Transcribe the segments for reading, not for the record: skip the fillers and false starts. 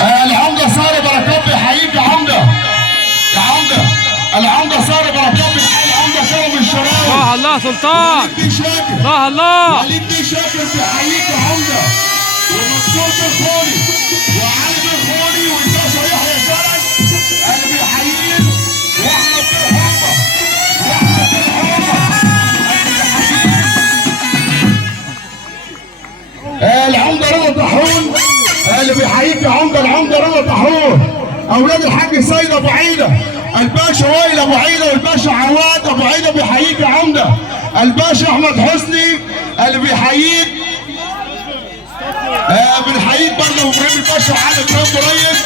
العمده ساره بركات بيحييك يا عمده. يا عمده العمده ساره بركات بيحيي العمده كرم الشراوي. الله الله سلطان. الله الله. وليد بيه شاكر بيحييك يا عمده. ومنصور بالخولي وعلي بالخولي والباشا يحيى سرج اللي بيحييك. واحمد بالحرمه واحمد بالحرمه اللي بيحييك. العمده رضا طاحون اللي بيحييك يا عمده. العمده رضا طاحون. اولاد الحاج سيد ابو عيده، الباشا وائل ابو عيده والباشا عواد ابو عيده بيحييك يا عمده. الباشا احمد حسني اللي بيحييك. بنحييك برضه ابو ابراهيم الباشا وعلي ابراهيم مريد.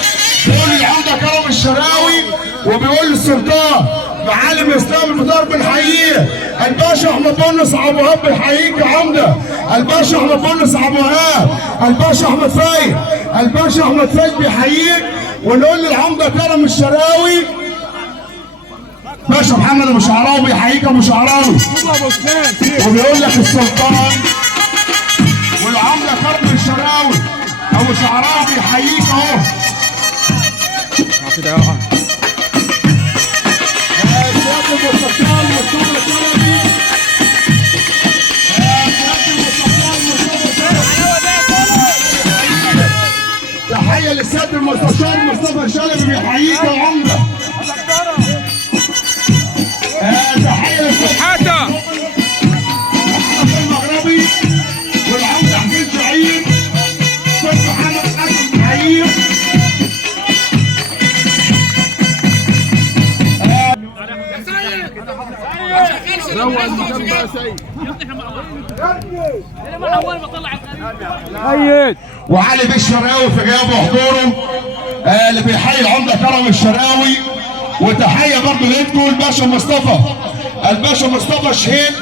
بيقول العمده كرم الشراوي وبيقول للسلطان معالم اسلام الفطار بنحييه. الباشا احمد بونس ابو وهاب بيحييك يا عمده. الباشا احمد بونس ابو وهاب. الباشا احمد فايد. الباشا احمد فايد بيحييك. ونقول للعمده كرم الشراوي باشا محمد ابو شعراوي بيحييك ابو شعراوي. وبيقول لك السلطان والعمده كرم الشراوي ابو شعراوي بيحييك اهو. كده تحيه للسيد المستشار مصطفى شلبي بيحييك يا عمده. تحيه للسيد حتى المغربي والعمده حسين سعيد. استاذ محمد حسن بيحييك. وعلي بيه الشراوي في غيابه وحضوره اللي بيحيي العمده كرم الشراوي. وتحيه برضه ليدكم الباشا مصطفى. الباشا مصطفى شهيد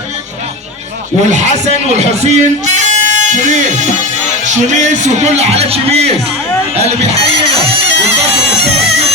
والحسن والحسين شميس وكل عائلات شميس اللي بيحيينا. والباشا مصطفى شهيد